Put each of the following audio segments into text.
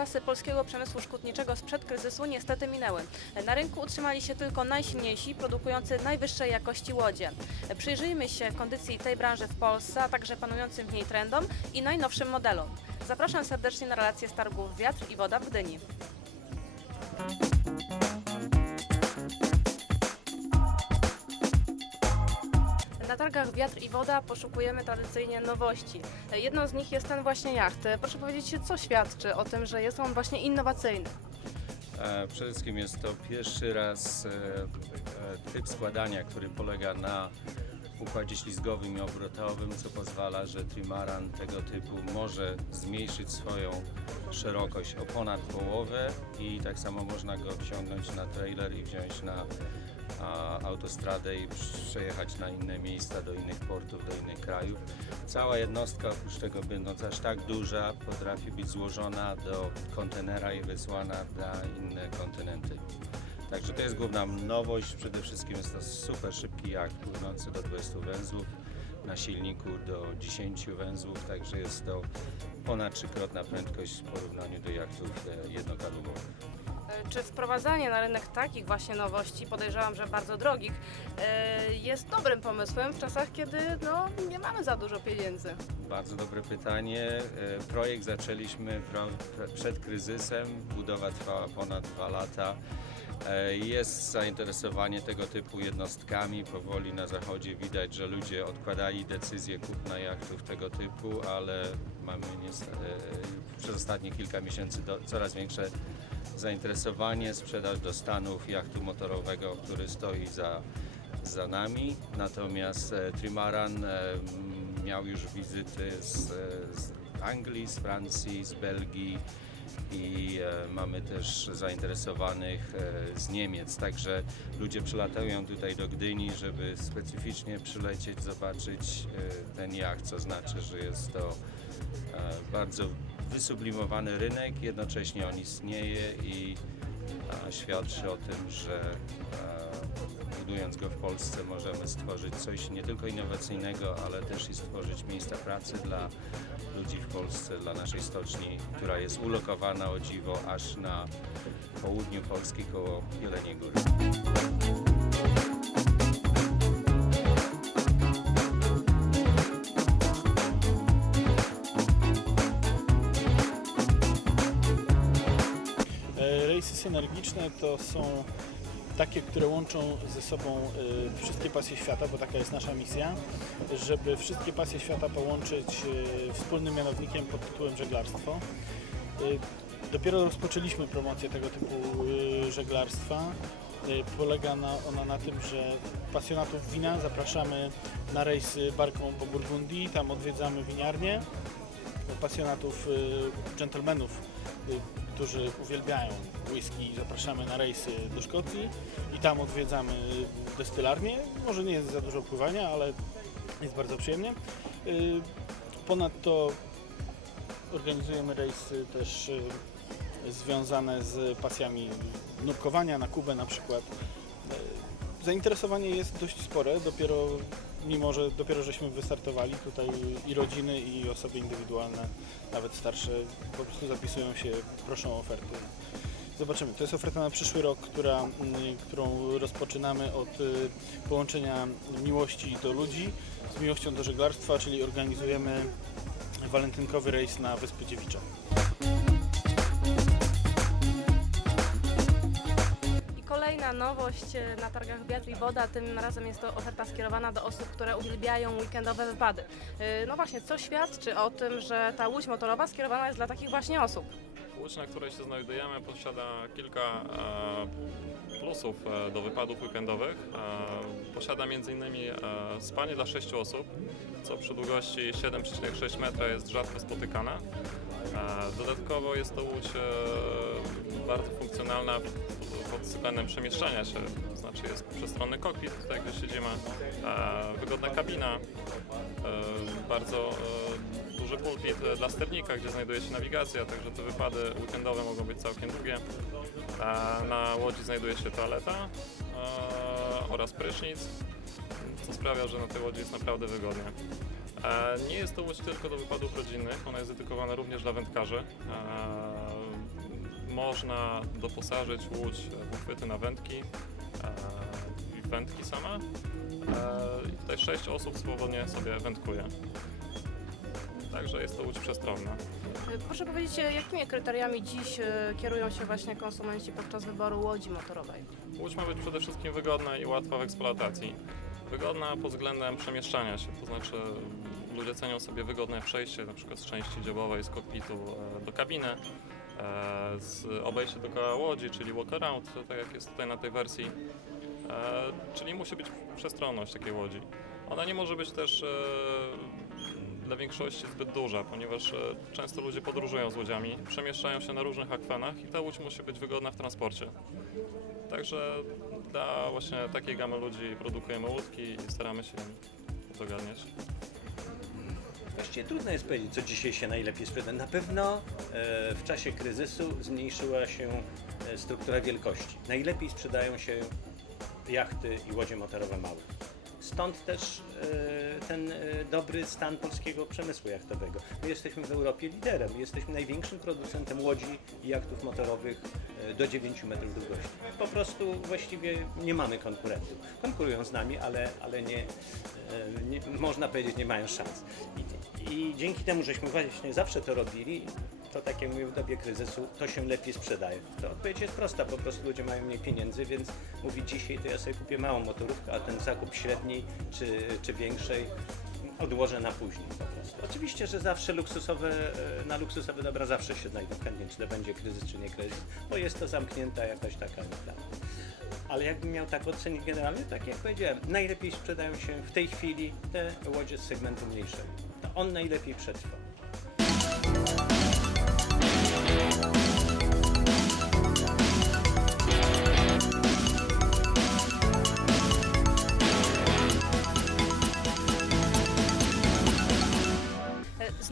Czasy polskiego przemysłu szkutniczego sprzed kryzysu niestety minęły. Na rynku utrzymali się tylko najsilniejsi, produkujący najwyższej jakości łodzie. Przyjrzyjmy się kondycji tej branży w Polsce, a także panującym w niej trendom i najnowszym modelom. Zapraszam serdecznie na relację z targów Wiatr i Woda w Gdyni. Targach Wiatr i Woda poszukujemy tradycyjnie nowości. Jedną z nich jest ten właśnie jacht. Proszę powiedzieć, co świadczy o tym, że jest on właśnie innowacyjny. E, Przede wszystkim jest to pierwszy raz e, e, typ składania, który polega na układzie ślizgowym i obrotowym, co pozwala, że trimaran tego typu może zmniejszyć swoją szerokość o ponad połowę i tak samo można go wciągnąć na trailer i wziąć na autostradę i przejechać na inne miejsca, do innych portów, do innych krajów. Cała jednostka, oprócz tego będąc aż tak duża, potrafi być złożona do kontenera i wysłana na inne kontynenty. Także to jest główna nowość. Przede wszystkim jest to super szybki jacht płynący do 20 węzłów, na silniku do 10 węzłów, także jest to ponad trzykrotna prędkość w porównaniu do jachtów jednokalubowych. Czy wprowadzanie na rynek takich właśnie nowości, podejrzewam, że bardzo drogich, e, jest dobrym pomysłem w czasach, kiedy no, nie mamy za dużo pieniędzy? Bardzo dobre pytanie. E, Projekt zaczęliśmy przed kryzysem. Budowa trwała ponad dwa lata. E, Jest zainteresowanie tego typu jednostkami. Powoli na zachodzie widać, że ludzie odkładali decyzję kupna jachtów tego typu, ale mamy niestety, przez ostatnie kilka miesięcy do, coraz większe zainteresowanie. Sprzedaż do Stanów jachtu motorowego, który stoi za za nami. Natomiast e, Trimaran e, miał już wizyty z, e, z Anglii, z Francji, z Belgii i e, mamy też zainteresowanych e, z Niemiec. Także ludzie przylatują tutaj do Gdyni, żeby specyficznie przylecieć, zobaczyć e, ten jacht, co znaczy, że jest to e, bardzo wysublimowany rynek, jednocześnie on istnieje i a, świadczy o tym, że e, budując go w Polsce możemy stworzyć coś nie tylko innowacyjnego, ale też i stworzyć miejsca pracy dla ludzi w Polsce, dla naszej stoczni, która jest ulokowana o dziwo aż na południu Polski koło Jeleniej Góry. Rejsy synergiczne to są takie, które łączą ze sobą e, wszystkie pasje świata, bo taka jest nasza misja, żeby wszystkie pasje świata połączyć e, wspólnym mianownikiem pod tytułem żeglarstwo. E, Dopiero rozpoczęliśmy promocję tego typu żeglarstwa. Polega na, ona na tym, że pasjonatów wina zapraszamy na rejsy barką po Burgundii, tam odwiedzamy winiarnię pasjonatów, y, dżentelmenów, y, którzy uwielbiają whisky, zapraszamy na rejsy do Szkocji i tam odwiedzamy destylarnię. Może nie jest za dużo pływania, ale jest bardzo przyjemnie. Y, Ponadto organizujemy rejsy też y, związane z pasjami nurkowania na Kubę na przykład. Y, Zainteresowanie jest dość spore, dopiero mimo, że dopiero żeśmy wystartowali tutaj i rodziny i osoby indywidualne, nawet starsze, po prostu zapisują się, proszą o oferty. Zobaczymy. To jest oferta na przyszły rok, która, mm, którą rozpoczynamy od y, połączenia miłości do ludzi z miłością do żeglarstwa, czyli organizujemy walentynkowy rejs na Wyspy Dziewicze. Nowość e, na targach Wiatr i Woda, tym razem jest to oferta skierowana do osób, które uwielbiają weekendowe wypady. E, No właśnie, co świadczy o tym, że ta łódź motorowa skierowana jest dla takich właśnie osób? Łódź, na której się znajdujemy, posiada kilka e, plusów e, do wypadów weekendowych. E, posiada m.in. E, spanie dla 6 osób, co przy długości 7,6 metra jest rzadko spotykane. Dodatkowo jest to łódź bardzo funkcjonalna pod względem przemieszczania się, to znaczy jest przestronny kokpit, tutaj gdzie siedzimy, wygodna kabina, bardzo duży pulpit dla sternika, gdzie znajduje się nawigacja, także te wypady weekendowe mogą być całkiem długie. Na łodzi znajduje się toaleta oraz prysznic, co sprawia, że na tej łodzi jest naprawdę wygodnie. Nie jest to łódź tylko do wypadów rodzinnych, ona jest dedykowana również dla wędkarzy. Można doposażyć łódź w uchwyty na wędki i wędki same. I tutaj sześć osób swobodnie sobie wędkuje. Także jest to łódź przestronna. E, Proszę powiedzieć, e, jakimi kryteriami dziś e, kierują się właśnie konsumenci podczas wyboru łodzi motorowej? Łódź ma być przede wszystkim wygodna i łatwa w eksploatacji. Wygodna pod względem przemieszczania się, to znaczy ludzie cenią sobie wygodne przejście na przykład z części dziobowej, z kokpitu e, do kabiny, e, z obejście dookoła łodzi, czyli walk around, tak jak jest tutaj na tej wersji. E, Czyli musi być przestronność takiej łodzi. Ona nie może być też e, dla większości zbyt duża, ponieważ e, często ludzie podróżują z łodziami, przemieszczają się na różnych akwenach i ta łódź musi być wygodna w transporcie. Także dla właśnie takiej gamy ludzi produkujemy łódki i staramy się dogadniać. Właściwie trudno jest powiedzieć, co dzisiaj się najlepiej sprzeda. Na pewno e, w czasie kryzysu zmniejszyła się e, struktura wielkości. Najlepiej sprzedają się jachty i łodzie motorowe małe. Stąd też e, ten e, dobry stan polskiego przemysłu jachtowego. My jesteśmy w Europie liderem, jesteśmy największym producentem łodzi i jachtów motorowych e, do 9 metrów długości. Po prostu właściwie nie mamy konkurentów. Konkurują z nami, ale, ale nie, nie, można powiedzieć, nie mają szans. I, I dzięki temu, żeśmy właśnie zawsze to robili, to tak jak mówię, w dobie kryzysu, to się lepiej sprzedaje. To odpowiedź jest prosta, po prostu ludzie mają mniej pieniędzy, więc mówi dzisiaj to ja sobie kupię małą motorówkę, a ten zakup średniej czy, czy większej odłożę na później po prostu. Oczywiście, że zawsze luksusowe, e, na luksusowe dobra zawsze się znajdą chętnie, czy to będzie kryzys, czy nie kryzys, bo jest to zamknięta jakaś taka reklama. Ale jakbym miał tak ocenić generalnie, tak jak powiedziałem, najlepiej sprzedają się w tej chwili te łodzie z segmentu mniejszego. To on najlepiej przetrwa.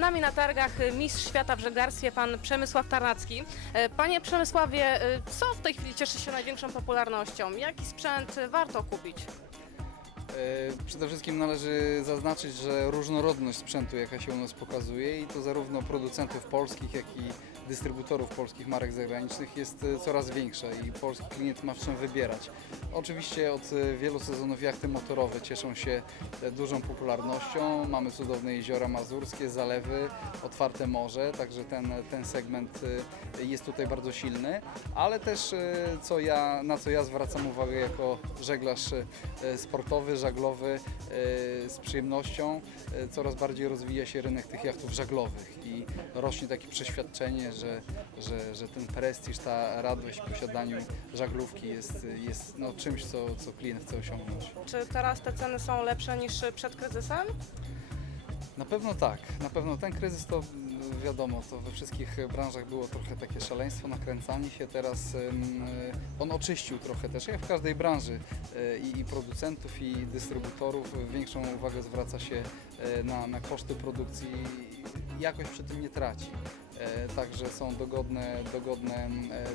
Nami na targach e, mistrz świata w żeglarstwie, pan Przemysław Tarnacki. E, Panie Przemysławie, e, co w tej chwili cieszy się największą popularnością? Jaki sprzęt warto kupić? E, Przede wszystkim należy zaznaczyć, że różnorodność sprzętu, jaka się u nas pokazuje, i to zarówno producentów polskich, jak i dystrybutorów polskich marek zagranicznych jest e, coraz większa i polski klient ma w czym wybierać. Oczywiście od e, wielu sezonów jachty motorowe cieszą się dużą popularnością. Mamy cudowne jeziora mazurskie, zalewy, otwarte morze, także ten, ten segment jest tutaj bardzo silny, ale też co ja, na co ja zwracam uwagę jako żeglarz sportowy, żaglowy e, z przyjemnością, e, coraz bardziej rozwija się rynek tych jachtów żaglowych i rośnie takie przeświadczenie, że, że, że ten prestiż, ta radość w posiadaniu żaglówki jest, jest no, czymś, co, co klient chce osiągnąć. Czy teraz te ceny są lepsze niż przed kryzysem? Na pewno tak. Na pewno ten kryzys to wiadomo, to we wszystkich branżach było trochę takie szaleństwo, nakręcanie się. Teraz y, on oczyścił trochę też, jak w każdej branży y, i, i producentów, i dystrybutorów. Większą uwagę zwraca się na, na koszty produkcji. Jakoś przy tym nie traci. E, Także są dogodne, dogodne e,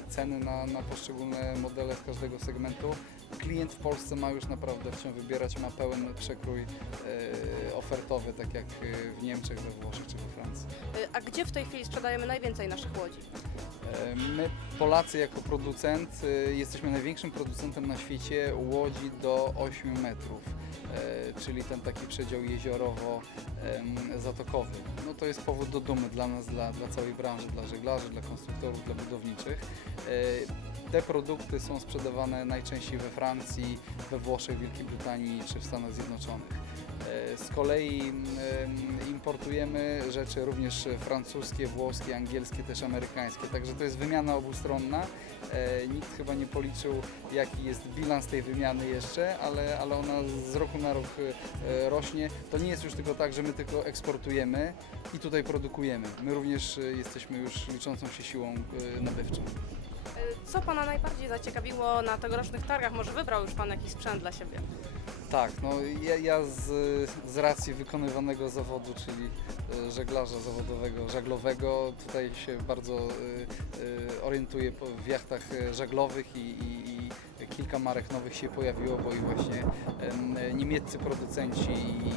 ceny na, na poszczególne modele z każdego segmentu. Klient w Polsce ma już naprawdę w czym wybierać, ma pełen przekrój e, ofertowy, tak jak e, w Niemczech, we Włoszech czy we Francji. E, A gdzie w tej chwili sprzedajemy najwięcej naszych łodzi? E, My, Polacy, jako producent, jesteśmy największym producentem na świecie łodzi do 8 metrów, czyli ten taki przedział jeziorowo-zatokowy. No to jest powód do dumy dla nas, dla, dla całej branży, dla żeglarzy, dla konstruktorów, dla budowniczych. Te produkty są sprzedawane najczęściej we Francji, we Włoszech, Wielkiej Brytanii czy w Stanach Zjednoczonych. E, Z kolei mm, importujemy rzeczy również francuskie, włoskie, angielskie, też amerykańskie. Także to jest wymiana obustronna. E, Nikt chyba nie policzył, jaki jest bilans tej wymiany jeszcze, ale, ale ona z roku na rok e, rośnie. To nie jest już tylko tak, że my tylko eksportujemy i tutaj produkujemy. My również jesteśmy już liczącą się siłą nabywczą. Co Pana najbardziej zaciekawiło na tegorocznych targach? Może wybrał już Pan jakiś sprzęt dla siebie? Tak, no ja, ja z, z racji wykonywanego zawodu, czyli e, żeglarza zawodowego, żaglowego, tutaj się bardzo e, e, orientuję w jachtach e, żaglowych i, i kilka marek nowych się pojawiło, bo i właśnie em, niemieccy producenci,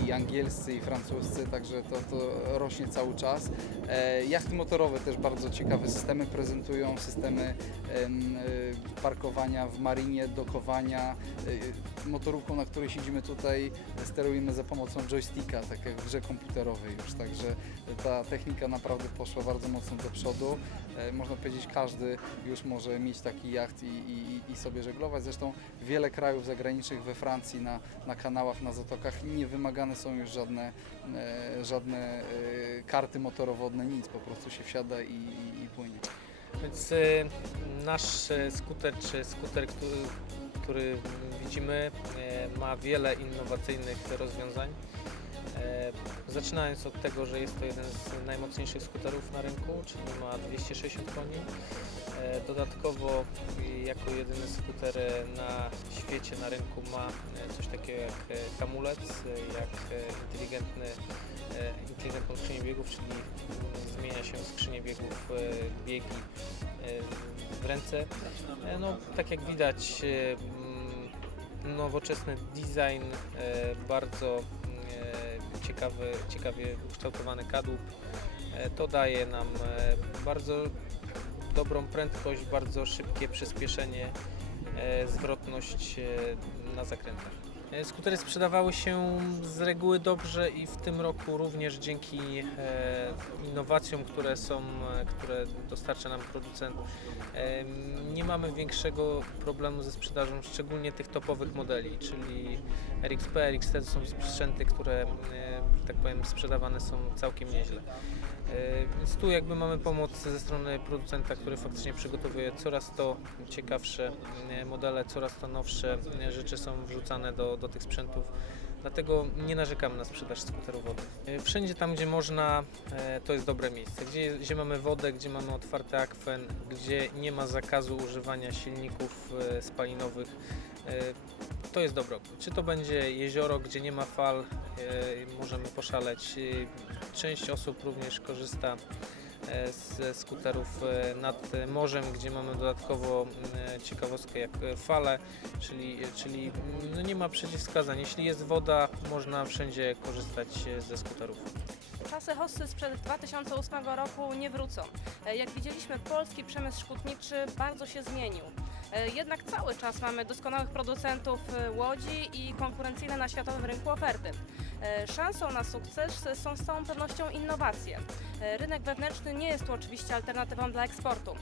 i angielscy, i francuscy, także to, to rośnie cały czas. E, Jachty motorowe też bardzo ciekawe systemy prezentują, systemy em, e, parkowania w marinie, dokowania. E, Motorówką, na której siedzimy tutaj, sterujemy za pomocą joysticka, tak jak w grze komputerowej już, także ta technika naprawdę poszła bardzo mocno do przodu. Można powiedzieć, każdy już może mieć taki jacht i, i, i sobie żeglować. Zresztą wiele krajów zagranicznych we Francji na, na kanałach, na zatokach nie wymagane są już żadne, e, żadne e, karty motorowodne, nic, po prostu się wsiada i, i, i płynie. Więc e, nasz e, skuter, czy skuter, który, który widzimy, e, ma wiele innowacyjnych rozwiązań. E, Zaczynając od tego, że jest to jeden z najmocniejszych skuterów na rynku, czyli ma 260 koni. E, Dodatkowo jako jedyny skuter e, na świecie, na rynku ma e, coś takiego jak hamulec, jak inteligentny, inteligentną skrzynię biegów, czyli mm, zmienia się skrzynię biegów, biegi w ręce. No, tak jak widać, mm, nowoczesny design, bardzo e, ciekawy, ciekawie ukształtowany kadłub. To daje nam bardzo dobrą prędkość, bardzo szybkie przyspieszenie, e, zwrotność e, na zakrętach. E, Skutery sprzedawały się z reguły dobrze i w tym roku również dzięki innowacjom, które są, które dostarcza nam producent. Nie mamy większego problemu ze sprzedażą, szczególnie tych topowych modeli, czyli RXP, RXT to są sprzęty, które, tak powiem, sprzedawane są całkiem nieźle. Tu jakby mamy pomoc ze strony producenta, który faktycznie przygotowuje coraz to ciekawsze e, modele, coraz to nowsze e, rzeczy są wrzucane do, do tych sprzętów. Dlatego nie narzekamy na sprzedaż skuterów wodnych. E, Wszędzie tam, gdzie można, to jest dobre miejsce. Gdzie, gdzie mamy wodę, gdzie mamy otwarty akwen, gdzie nie ma zakazu używania silników spalinowych, to jest dobro. Czy to będzie jezioro, gdzie nie ma fal, e, możemy poszaleć. E, Część osób również korzysta e, ze skuterów nad morzem, gdzie mamy dodatkowo ciekawostkę jak fale, czyli, czyli no nie ma przeciwwskazań. Jeśli jest woda, można wszędzie korzystać ze skuterów. Czasy hossy sprzed 2008 roku nie wrócą. Jak widzieliśmy, polski przemysł szkutniczy bardzo się zmienił. E, Jednak cały czas mamy doskonałych producentów e, łodzi i konkurencyjne na światowym rynku oferty. E, Szansą na sukces są z całą pewnością innowacje. Rynek wewnętrzny nie jest tu oczywiście alternatywą dla eksportu.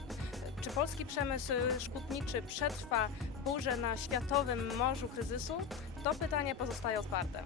Czy polski przemysł szkutniczy przetrwa burzę na światowym morzu kryzysu? To pytanie pozostaje otwarte.